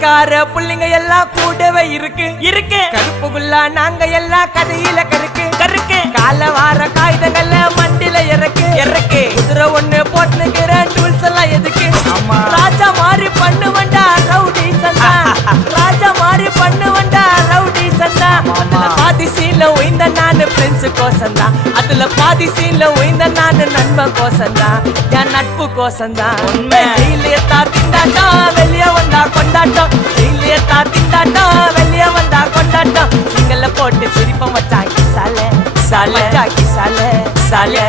போலீஸ்கார புள்ளிங்க எல்லாம் கூடவே இருக்கு கருப்புக்குள்ள நாங்க எல்லாம் கதையில கருக்கு கால வார காகிதங்கள்ல மண்டில இறக்கு குதிரை ஒண்ணு போட்டுக்கிற டூல்ஸ் எல்லாம் எதுக்கு ராஜா மாதிரி பண்ணுவண்டா ரவுடி சந்தா ராஜா மாதிரி பண்ணுவண்டா ரவுடி சந்தா அதுல பாதி சீன்ல உயிந்த நானு ஃப்ரெண்ட்ஸ் கோசந்தா அதுல பாதி சீன்ல உயிந்த நானு நண்பன் கோசந்தா என் நட்பு கோசந்தா ஜெயிலே திண்டாட்டம் வெளியே வந்தா கொண்டாட்டம் ஜெயிலே திண்டாட்டம் வெளியே வந்தா கொண்டாட்டம் சிங்கல்ல போட்டு சிரிப்ப மச்சான் சாலே சாலே சாலே சாலே